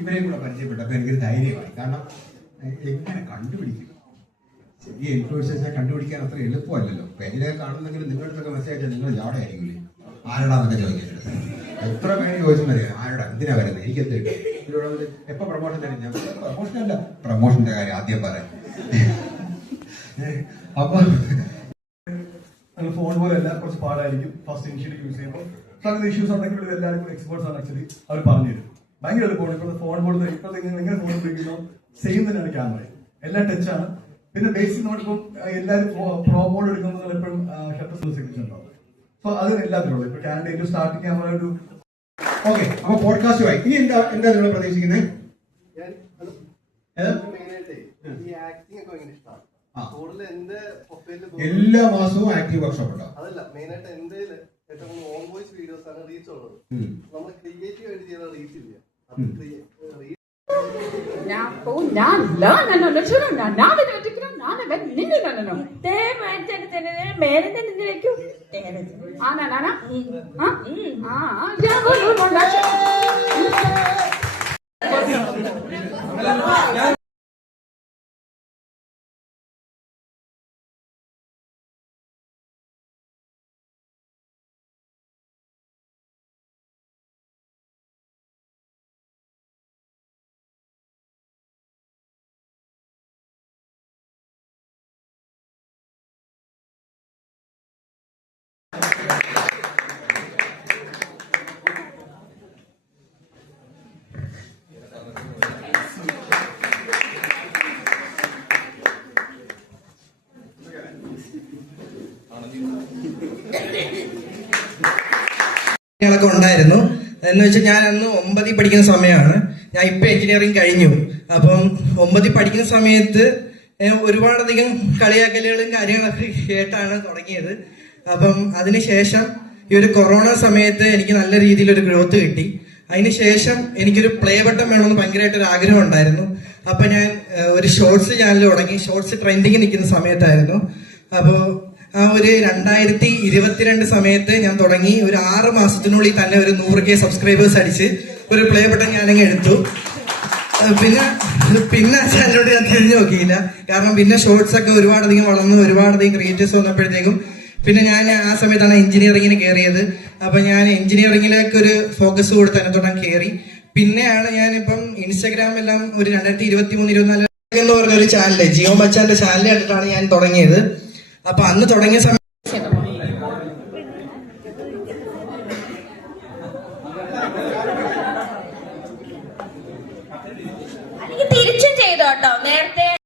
ഇവരെയും കൂടെ പരിചയപ്പെട്ടപ്പോൾ എനിക്കൊരു ധൈര്യമായി. കാരണം എങ്ങനെ കണ്ടുപിടിക്കും? ചെറിയ ഇൻഫ്ലുവൻസേഴ്സിനെ കണ്ടുപിടിക്കാൻ അത്ര എളുപ്പമല്ലല്ലോ. പേരെ കാണുന്നെങ്കിലും നിങ്ങളുടെ മെസ്സേജ് അയച്ചാൽ നിങ്ങൾ ജാടയായിരിക്കില്ലേ, ആരോടാന്നൊക്കെ ചോദിച്ചിട്ടുണ്ട്. എത്ര പേര് ചോദിച്ചെന്നറിയാം, ആരോടാ, എന്തിനാ വരുന്നത്, എനിക്കെന്ത് കിട്ടും, ഇതിലൂടെ എപ്പോൾ പ്രൊമോഷൻ തരും? ഞാൻ പ്രൊമോഷനല്ല, പ്രൊമോഷന്റെ കാര്യം ആദ്യം പറയാം. അപ്പൊ ഫോൺ പോലെ അല്ല, കുറച്ച് പാടായിരിക്കും ഫസ്റ്റ് ഇനിഷ്യേറ്റീവ് യൂസ് ചെയ്യുമ്പോൾ. അങ്ങനെ ഇഷ്യൂസ് ഉണ്ടെങ്കിൽ എല്ലാവർക്കും എക്സ്പേർട്സ് ആണ് ആക്ച്വലി അവർ പറഞ്ഞുതരും. ഭയങ്കര എളുപ്പമാണ്. ഇപ്പോഴത്തെ ഫോൺ പോലെ ഇപ്പോഴത്തെ നിങ്ങൾ ഫോൺ ഉപയോഗിക്കുന്നോ സെയിം തന്നെയാണ് ക്യാമറ, എല്ലാം ടച്ചാണ്. പിന്നെ ബേസിക് നമ്മളിപ്പം എല്ലാവരും പ്രോ മോഡ് എടുക്കുന്നത് എപ്പോഴും ഷട്ടർ സിഗ്നേച്ചറുണ്ടാവും. സോ അത് എല്ലാത്തിലുള്ള ഇപ്പൊ ക്യാമറ ഏറ്റവും സ്റ്റാർട്ടിംഗ് ക്യാമറ ഒരു ഓക്കെ. അപ്പൊ പോഡ്കാസ്റ്റുമായി ഇനി എന്താ നിങ്ങൾ പ്രതീക്ഷിക്കുന്നത്? എല്ലാ മാസവും ആക്റ്റീവ് വർക്ക്ഷോപ്പ് ഉണ്ടാവും. അതല്ല മെയിനായിട്ട് എന്റെ ഏറ്റവും ഓൺ വോയിസ് വീഡിയോസ് ആണ് റീച്ച് ഉള്ളത്. നമ്മൾ ക്രിയേറ്റീവ് ആയിട്ട് ചെയ്ത റീച്ച് ഇല്ല. ൊക്കെ ഉണ്ടായിരുന്നു. എന്ന് വെച്ചാൽ ഞാൻ അന്ന് 9ൽ പഠിക്കുന്ന സമയമാണ്. ഞാൻ ഇപ്പൊ എഞ്ചിനീയറിംഗ് കഴിഞ്ഞു. അപ്പം 9ൽ പഠിക്കുന്ന സമയത്ത് ഒരുപാടധികം കളിയാക്കലുകളും കാര്യങ്ങളൊക്കെ കേട്ടാണ് തുടങ്ങിയത്. അപ്പം അതിനുശേഷം ഈ ഒരു കൊറോണ സമയത്ത് എനിക്ക് നല്ല രീതിയിലൊരു ഗ്രോത്ത് കിട്ടി. അതിനുശേഷം എനിക്കൊരു പ്ലേ ബട്ടൺ വേണമെന്ന് ഭയങ്കരമായിട്ടൊരു ആഗ്രഹം ഉണ്ടായിരുന്നു. അപ്പൊ ഞാൻ ഒരു ഷോർട്സ് ചാനൽ തുടങ്ങി. ഷോർട്സ് ട്രെൻഡിങ് നിൽക്കുന്ന സമയത്തായിരുന്നു. അപ്പോൾ ആ ഒരു 2022 സമയത്ത് ഞാൻ തുടങ്ങി. ഒരു 6 മാസത്തിനുള്ളിൽ തന്നെ ഒരു 100K സബ്സ്ക്രൈബേഴ്സ് അടിച്ച് ഒരു പ്ലേ ബട്ടൺ ഞാനങ്ങ് എടുത്തു. പിന്നെ ചാനലിനോട് ഞാൻ തിരിഞ്ഞു നോക്കിയില്ല. കാരണം പിന്നെ ഷോർട്സ് ഒക്കെ ഒരുപാടധികം വളർന്നു, ഒരുപാടധികം ക്രിയേറ്റേഴ്സ് വന്നപ്പോഴത്തേക്കും പിന്നെ ഞാൻ ആ സമയത്താണ് എഞ്ചിനീയറിങ്ങിന് കയറിയത്. അപ്പൊ ഞാൻ എഞ്ചിനീയറിങ്ങിലേക്ക് ഒരു ഫോക്കസ് കൊടുത്ത് അതിനകത്തോടെ കയറി. പിന്നെയാണ് ഞാനിപ്പം ഇൻസ്റ്റാഗ്രാം എല്ലാം ഒരു 2023-24 എന്ന് പറഞ്ഞ ഒരു ചാനല്, ജിയോ മച്ചാന്റെ ചാനൽ കണ്ടിട്ടാണ് ഞാൻ തുടങ്ങിയത്. അപ്പൊ അന്ന് തുടങ്ങിയ സമയം തിരിച്ചും ചെയ്തോട്ടോ. നേരത്തെ